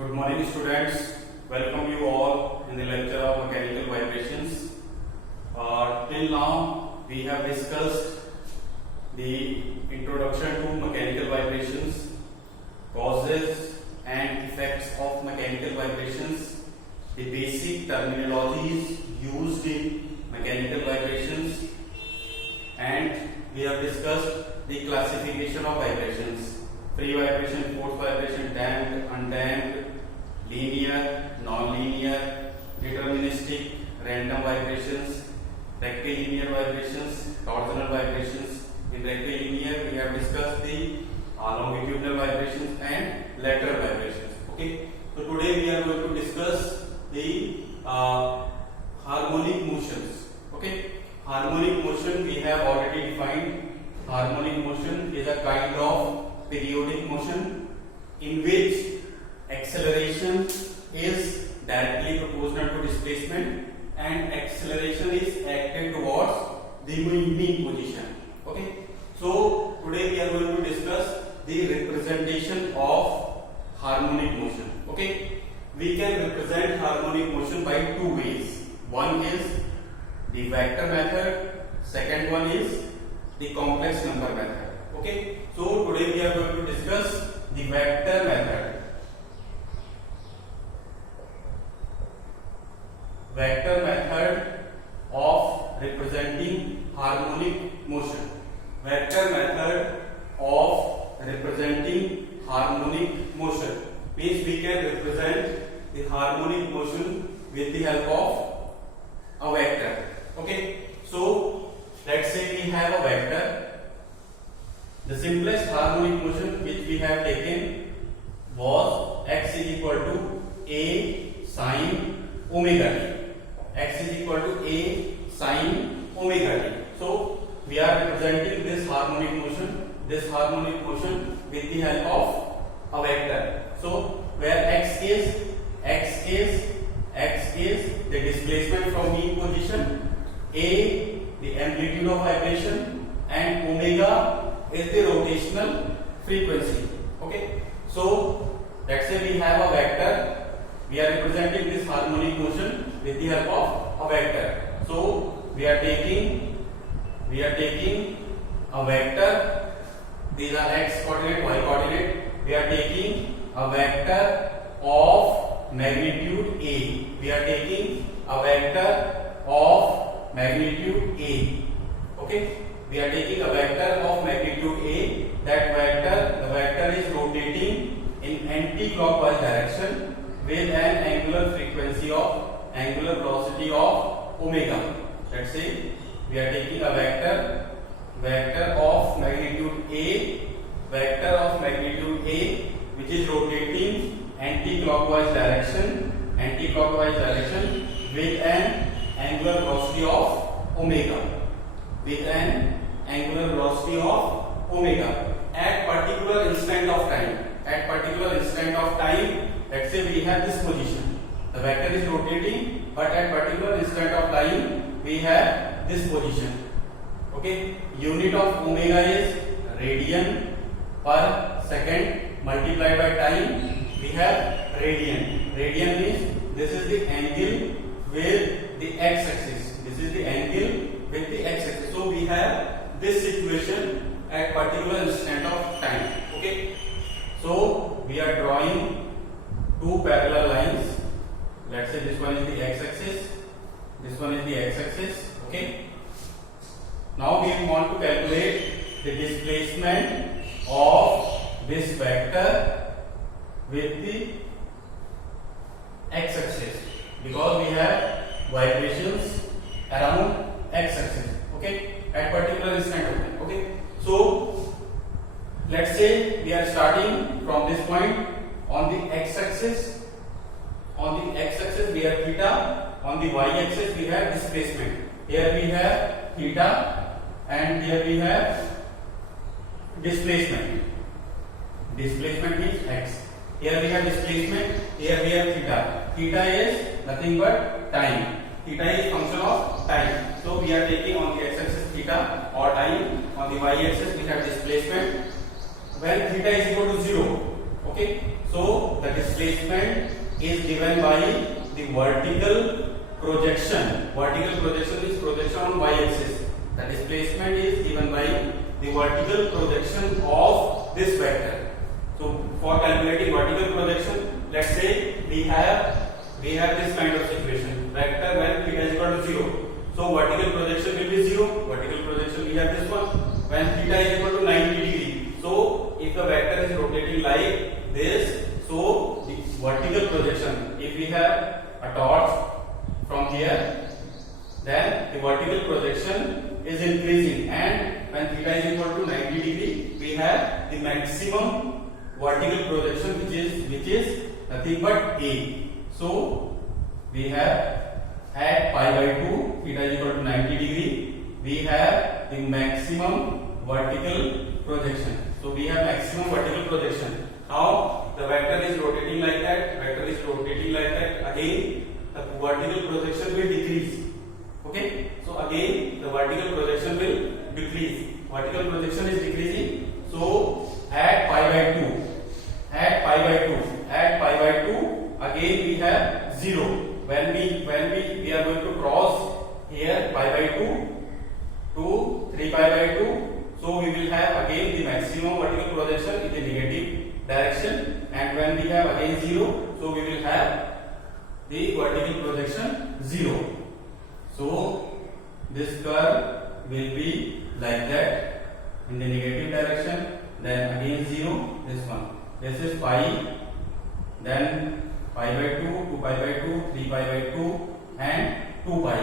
Good morning, students. Welcome you all in the lecture of mechanical vibrations. Till now, we have discussed the introduction to mechanical vibrations, causes and effects of mechanical vibrations, the basic terminologies used in mechanical vibrations, and we have discussed the classification of vibrations: free vibration, forced vibration, damped, undamped, linear, non-linear, deterministic, random vibrations, rectilinear vibrations, torsional vibrations. In rectilinear, we have discussed the longitudinal vibrations and lateral vibrations. Okay. So today we are going to discuss the harmonic motions. Okay. Harmonic motion we have already defined. Harmonic motion is a kind of periodic motion in which acceleration is directly proportional to displacement and acceleration is acted towards the mean position. Okay. So today we are going to discuss the representation of harmonic motion. Okay. We can represent harmonic motion by two ways. One is the vector method, second one is the complex number method. Okay. So today we are going to discuss the vector method. Vector method of representing harmonic motion. Vector method of representing harmonic motion means we can represent the harmonic motion with the help of a vector. Okay. So let's say we have a vector. The simplest harmonic motion which we have taken was x is equal to a sine omega t. X is equal to a sine omega t. So we are representing this harmonic motion with the help of a vector. So where x is the displacement from mean position, a the amplitude of vibration, and omega is the rotational frequency. Okay. So let's say we have a vector. We are representing this harmonic motion with the help of a vector. So we are taking a vector. These are x coordinate, y coordinate. We are taking a vector of magnitude a. We are taking a vector of magnitude a. Okay. We are taking a vector of magnitude a. The vector is rotating in anti-clockwise direction with an angular velocity of omega. Let's say we are taking a vector of magnitude a, which is rotating anti-clockwise direction with an angular velocity of omega. At particular instant of time, let's say we have this position. The vector is rotating, but at particular instant of time we have this position. Okay. Unit of omega is radian per second multiplied by time. We have radian. Radian means this is the angle with the x-axis. So we have this situation at particular instant of time. Okay. So we are drawing two parallel lines. Let's say this one is the x-axis, this one is the x-axis. Okay. Now we want to calculate the displacement of this vector with the x-axis because we have vibrations around x-axis. Okay. At particular instant of time. Okay. So let's say we are starting from this point. On the x-axis we have theta. On the y-axis we have displacement. Here we have theta and here we have displacement. Displacement is x. Here we have displacement. Here we have theta. Theta is nothing but time. Theta is function of time. So we are taking on the x-axis theta or time. On the y-axis we have displacement. When theta is equal to 0, Okay, so the displacement is given by the vertical projection. Vertical projection is projection on y-axis. The displacement is given by the vertical projection of this vector. So for calculating vertical projection, let's say we have this kind of situation. Vector when theta is equal to 0. So vertical projection will be 0. Vertical projection we have this one. When theta is equal to 90 degree. So if the vector is rotating like this, so the vertical projection, if we have a torch from here, then the vertical projection is increasing, and when theta is equal to 90 degree, we have the maximum vertical projection which is nothing but A. So we have at pi by 2, theta is equal to 90 degree, we have the maximum vertical projection. So we have maximum vertical projection. Now the vector is rotating like that, again the vertical projection will decrease. Okay, so again the vertical projection will decrease. Vertical projection is decreasing. So at pi by 2, again we have 0. When we are going to cross here pi by 2 to 3 pi by 2, so we will have again the maximum vertical projection in the negative direction, and when we have again 0, so we will have the vertical projection 0. So this curve will be like that in the negative direction, then again 0, this one. This is pi, then pi by 2, 2 pi by 2, 3 pi by 2, and 2 pi.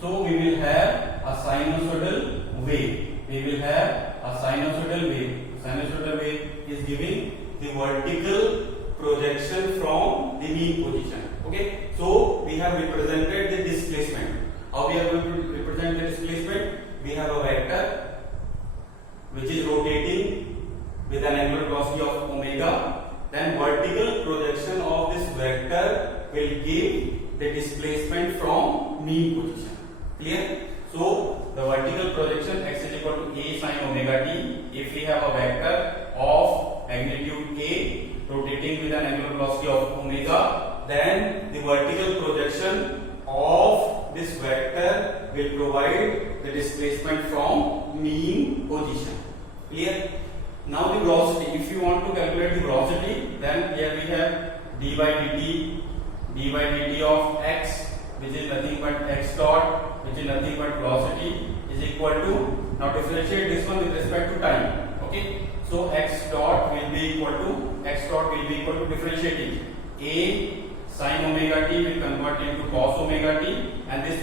So we will have a sinusoidal wave. Sinusoidal wave is giving the vertical projection from the mean position. Okay, so we have represented the displacement. How we are going to represent the displacement? We have a vector which is rotating with an angular velocity of omega. Then vertical projection of this vector will give the displacement from mean position. Clear? So the vertical projection x is equal to a sin omega t. If we have a vector of magnitude a rotating with an angular velocity of omega, then the vertical projection of this vector will provide the displacement from mean position. Clear? Now the velocity, if you want to calculate the velocity, then here we have d by dt of x, which is nothing but x dot, which is nothing but velocity, is equal to, now differentiate this one with respect to time. Okay, so x dot will be equal to differentiating a sin omega t will convert into cos omega t, and this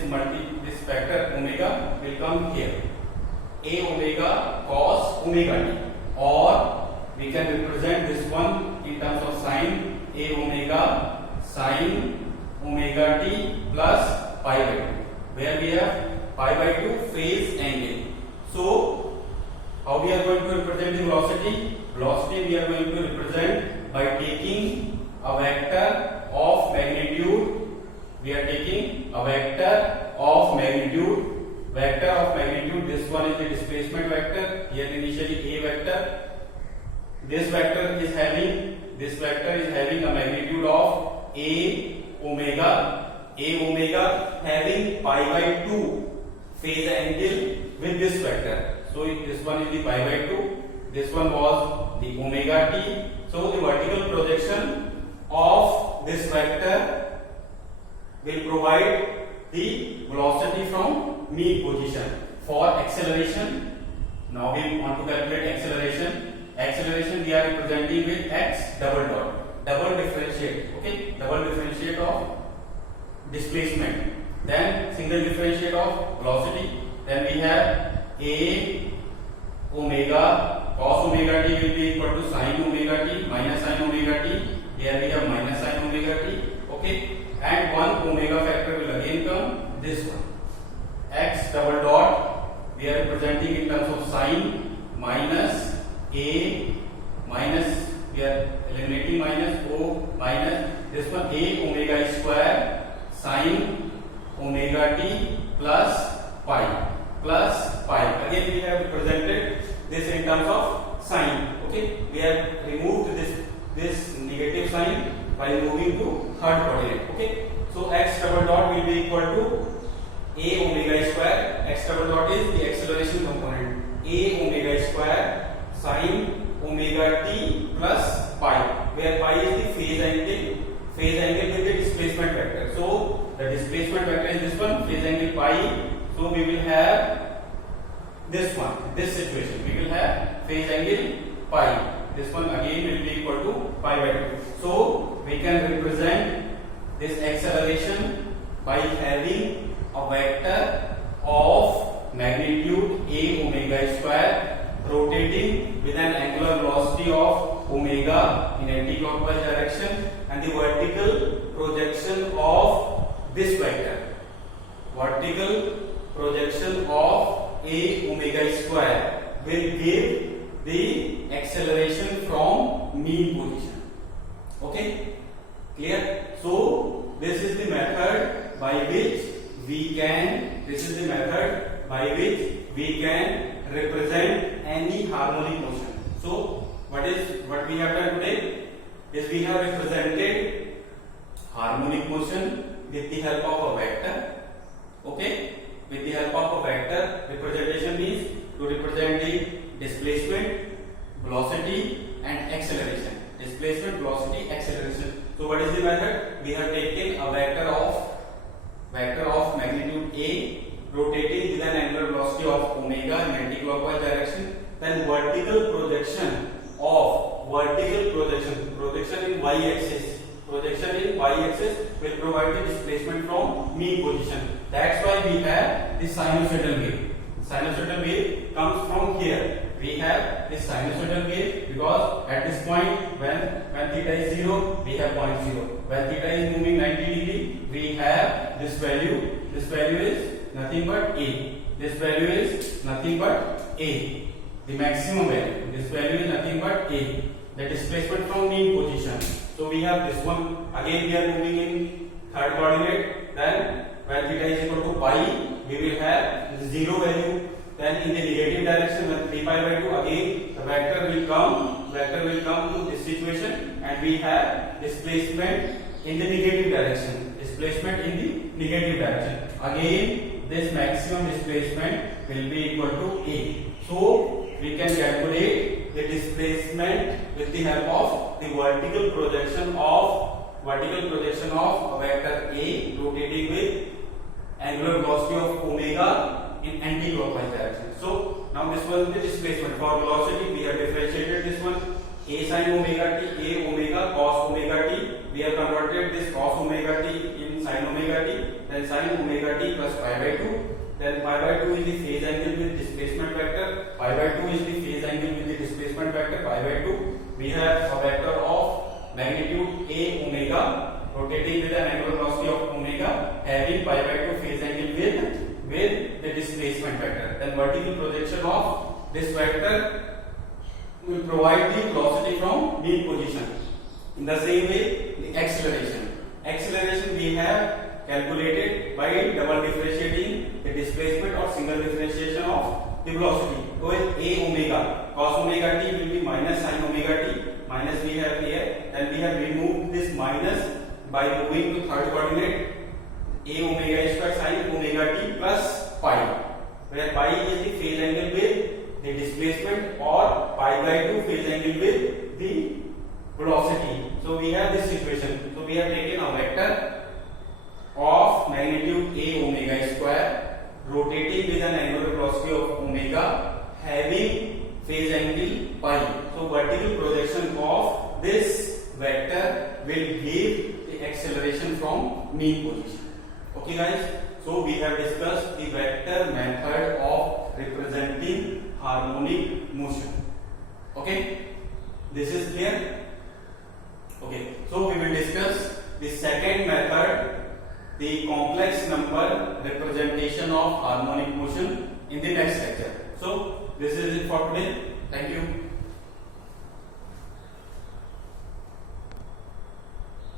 factor omega will come here, a omega cos omega t, or we can represent this one in terms of sin a omega sin omega t plus pi by 2, where we have pi by 2 phase angle. So how we are going to represent the velocity? Velocity we are going to represent by taking a vector of magnitude. We are taking a vector of magnitude. This one is the displacement vector. Here initially a vector. This vector is having a magnitude of a omega having pi by 2 phase angle with this vector. So this one is the pi by 2. This one was the omega t. So the vertical projection of this vector will provide the velocity from mean position. For acceleration, now we want to calculate acceleration. Acceleration we are representing with x double dot. Double differentiate. Okay, double differentiate of displacement. Then single differentiate of velocity. Then we have a omega cos omega t will be equal to sin omega t minus sin omega t. Here we have minus sin omega t. Okay, and one omega factor will again come, this one. X double dot we are representing in terms of sin minus a minus, we are eliminating minus o minus this one a omega square sin omega t plus pi. Again we have represented this in terms of sin. Okay. Okay, we have removed this negative sign by moving to third coordinate. Okay, so x double dot will be equal to a omega square. X double dot is the acceleration component. A omega square sine omega t plus pi, where pi is the phase angle with the displacement vector. So the displacement vector is this one, phase angle pi. So we will have this one, this situation we will have phase angle pi. This one again will be equal to pi by 2. So we can represent this acceleration by having a vector of magnitude a omega square rotating with an angular velocity of omega in anti-clockwise direction, and the vertical projection of this vector, vertical projection of a omega square will give the acceleration from mean position. Okay, clear? So this is the method by which we can represent any harmonic motion. So what we have done today is we have represented harmonic motion with the help of a vector. Okay, with the help of a vector representation means to represent the displacement, velocity and acceleration. Displacement, velocity, acceleration. So what is the method? We have taken a vector of magnitude a rotating with an angular velocity of omega in anti-clockwise direction. Then vertical projection in y-axis. Projection in y-axis will provide the displacement from mean position. That's why we have the sinusoidal wave. Sinusoidal wave comes from here. We have this sinusoidal wave because at this point when theta is 0, we have point 0. When theta is moving 90 degree, we have this value. This value is nothing but a. This value is nothing but a. The maximum value. This value is nothing but a. The displacement from mean position. So we have this one. Again we are moving in third coordinate. Then when theta is equal to pi, we will have 0 value. Then in the negative direction, when 3 pi by 2, again the vector will come to this situation, and we have displacement in the negative direction. Displacement in the negative direction. Again, this maximum displacement will be equal to a. So we can calculate the displacement with the help of the vertical projection of a vector a rotating with angular velocity of omega in anti-clockwise direction. So now this was the displacement. For velocity we have differentiated this one, a sin omega t, a omega cos omega t. We have converted this cos omega t in sin omega t, then sin omega t plus pi by 2. Then pi by 2 is the phase angle with displacement vector. Pi by 2 is the phase angle with the displacement vector. Pi by 2. We have a vector of magnitude a omega rotating with an angular velocity of omega, having pi by 2 phase angle with the displacement vector. Then vertical projection of this vector will provide the velocity from mean position. In the same way, the acceleration we have calculated by double differentiating the displacement or single differentiation of the velocity. So a omega cos omega t will be minus sin omega t, minus we have here. Then we have removed this minus by moving to third coordinate, a omega square sin omega t plus pi, where pi is the phase angle with the displacement or pi by 2 phase angle with the velocity. So we have this situation. So we have taken a vector of magnitude a omega square rotating with an angular velocity of omega having phase angle pi. So vertical projection of this vector will give the acceleration from mean position. Okay guys, so we have discussed the vector method of representing harmonic motion. Okay, this is clear? Okay, so we will discuss the second method, the complex number representation of harmonic motion, in the next lecture. So this is it for today. Thank you.